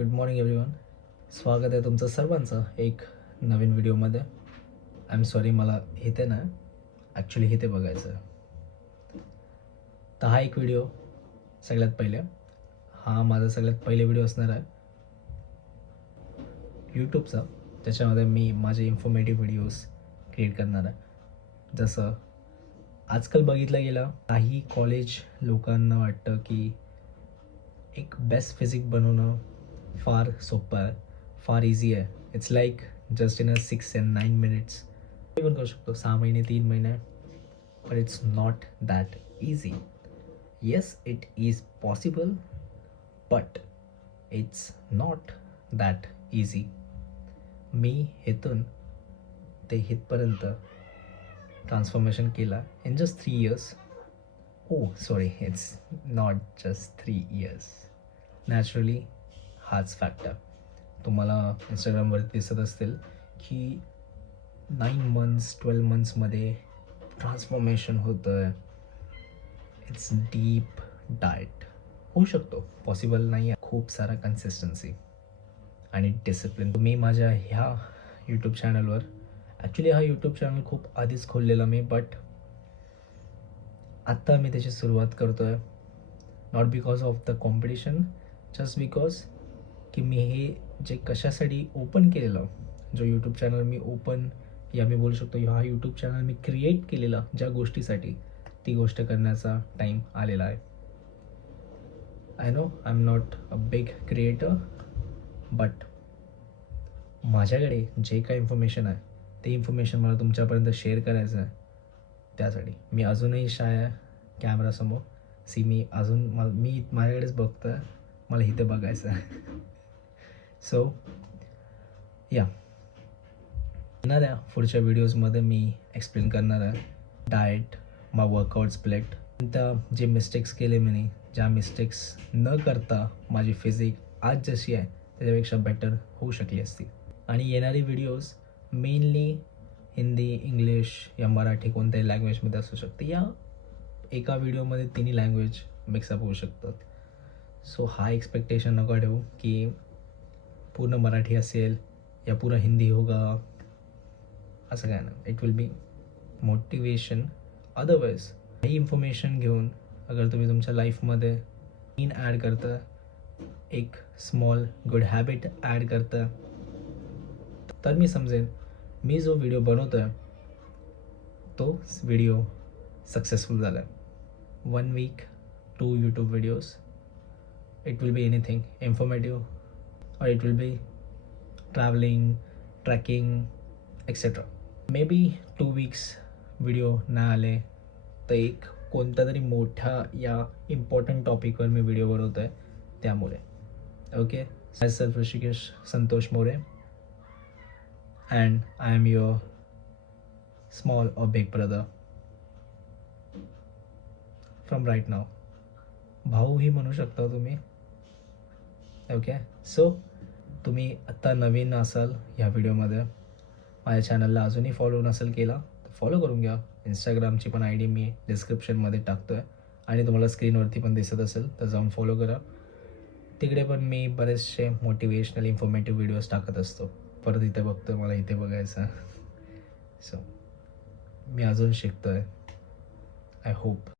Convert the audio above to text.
Good morning everyone. स्वागत आहे तुमचं सर्वांचं एक नवीन व्हिडिओमध्ये. आय एम सॉरी, मला इथे ना ॲक्च्युली इथे बघायचं आहे. तर हा एक व्हिडिओ सगळ्यात पहिले, हा माझा सगळ्यात पहिले व्हिडिओ असणार आहे यूट्यूबचा, त्याच्यामध्ये मी माझे इन्फॉर्मेटिव्ह व्हिडिओज क्रिएट करणार आहे. जसं आजकाल बघितलं गेलं, काही कॉलेज लोकांना वाटतं की एक बेस्ट फिजिक बनवणं फार सोपं आहे, फार इझी आहे. It's like just in 6 and 9 minutes पण करू शकतो, 6 महिने 3 महिने. But it's not that easy. Yes, it is possible, but it's not that easy. मी इथून ते इथपर्यंत ट्रान्सफॉर्मेशन केला in just 3 years. Sorry, it's not just 3 years. Naturally हाच फॅक्टर तुम्हाला इंस्टाग्रामवरती दिसत असतील की 9 months 12 monthsमध्ये ट्रान्सफॉर्मेशन होतं आहे. It's deep diet. होऊ शकतो, पॉसिबल नाही आहे. खूप सारा कन्सिस्टन्सी आणि डिसिप्लिन. मी माझ्या ह्या यूट्यूब चॅनलवर, ॲक्च्युली हा यूट्यूब चॅनल खूप आधीच खोललेला मी, बट आत्ता मी त्याची सुरुवात करतो आहे. Not because of the competition, just because की मी हे जे कशासाठी ओपन केलेलं, जो यूट्यूब चॅनल मी ओपन, या मी बोलू शकतो हा यूट्यूब चॅनल मी क्रिएट केलेला ज्या गोष्टीसाठी, ती गोष्ट करण्याचा टाईम आलेला आहे. I know I am not a big creator, but माझ्याकडे जे काही इन्फॉर्मेशन आहे ते इन्फॉर्मेशन मला तुमच्यापर्यंत शेअर करायचं आहे. त्यासाठी मी अजूनही शाय आहे कॅमेरासमोर. मी अजून मी माझ्याकडेच बघतो आहे, मला इथे बघायचं आहे. सो या येणाऱ्या पुढच्या व्हिडिओजमध्ये मी एक्सप्लेन करणार आहे डाएट, मा वर्कआउट स्प्लिट, त्या जे मिस्टेक्स केले मी, ज्या मिस्टेक्स न करता माझी फिजिक आज जशी आहे त्याच्यापेक्षा बेटर होऊ शकली असती. आणि येणारी व्हिडिओज मेनली हिंदी, इंग्लिश या मराठी कोणत्याही लँग्वेजमध्ये असू शकते, या एका व्हिडिओमध्ये तिन्ही लँग्वेज मिक्सअप होऊ शकतात. सो हा एक्सपेक्टेशन नको ठेवू की पूर्ण मराठी असेल या पूरा हिंदी होगा, असं काय नाही. It will be motivation. Otherwise काही इन्फॉर्मेशन घेऊन अगर तुम्ही तुमच्या लाईफमध्ये ॲड करता, एक स्मॉल गुड हॅबिट ॲड करता, तर मी समजेन मी जो व्हिडिओ बनवतो आहे तो व्हिडिओ सक्सेसफुल झाला आहे. 1 week 2 YouTube videos. It will be anything informative, or it will be traveling, trekking, etc. Maybe 2 weeks video नाही आले तर एक कोणत्या तरी मोठ्या या इम्पॉर्टंट टॉपिकवर मी व्हिडिओ बनवतो आहे, त्यामुळे. Okay, my self Rishikesh Santosh More, and I am your small और बिग ब्रदर फ्रॉम राईट नाव. भाऊही म्हणू शकता तुम्ही. ओके, सो तुम्ही आत्ता नवीन असाल ह्या व्हिडिओमध्ये, माझ्या चॅनलला अजूनही फॉलो नसेल केला तर फॉलो करून घ्या. इंस्टाग्रामची पण ID मी डिस्क्रिप्शनमध्ये टाकतो आहे, आणि तुम्हाला स्क्रीनवरती पण दिसत असेल तर जाऊन फॉलो करा. तिकडे पण मी बरेचसे मोटिवेशनल इन्फॉर्मेटिव्ह व्हिडिओज टाकत असतो. परत इथे बघतो, मला इथे बघायचं. सो मी अजून शिकतो आहे. I hope